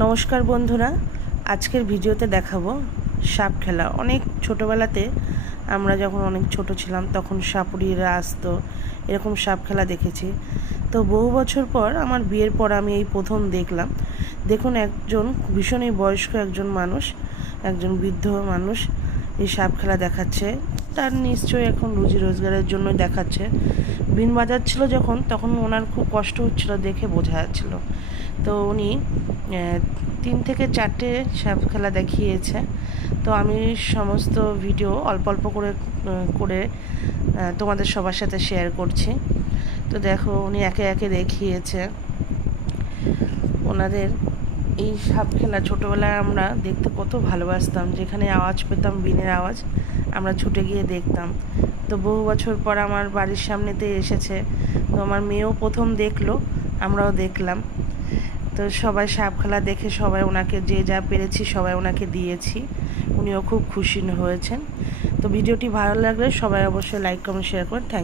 নমস্কার বন্ধুরা, আজকের ভিডিওতে দেখাবো সাপ খেলা। অনেক ছোটোবেলাতে আমরা যখন অনেক ছোট ছিলাম তখন সাপুড়িরা আসতো, এরকম সাপ খেলা দেখেছি। তো বহু বছর পর আমার বিয়ের পর আমি এই প্রথম দেখলাম। দেখুন, একজন ভীষণই বয়স্ক একজন মানুষ, একজন বৃদ্ধ মানুষ এই সাপ খেলা দেখাচ্ছে। তার নিশ্চয়ই এখন রুজি রোজগারের জন্য দেখাচ্ছে। বিন বাজাচ্ছিল যখন, তখন ওনার খুব কষ্ট হচ্ছিল, দেখে বোঝা যাচ্ছিল। তো উনি 3 থেকে 4টে সাপ খেলা দেখিয়েছে। তো আমি সমস্ত ভিডিও অল্প অল্প করে করে তোমাদের সবার সাথে শেয়ার করছি। তো দেখো, উনি একে একে দেখিয়েছে ওনাদের এই সাপ খেলা। ছোটোবেলায় আমরা দেখতে কত ভালোবাসতাম, যেখানে আওয়াজ পেতাম বিনের আওয়াজ আমরা ছুটে গিয়ে দেখতাম। তো বহু বছর পর আমার বাড়ির সামনেতে এসেছে, তো আমার মেয়েও প্রথম দেখলো, আমরাও দেখলাম। তো সবাই সাপ খেলা দেখে সবাই ওনাকে যে যা পেরেছি সবাই ওনাকে দিয়েছি, উনিও খুব খুশি হয়েছেন। তো ভিডিওটি ভালো লাগলে সবাই অবশ্যই লাইক কমেন্ট শেয়ার করুন। থ্যাংক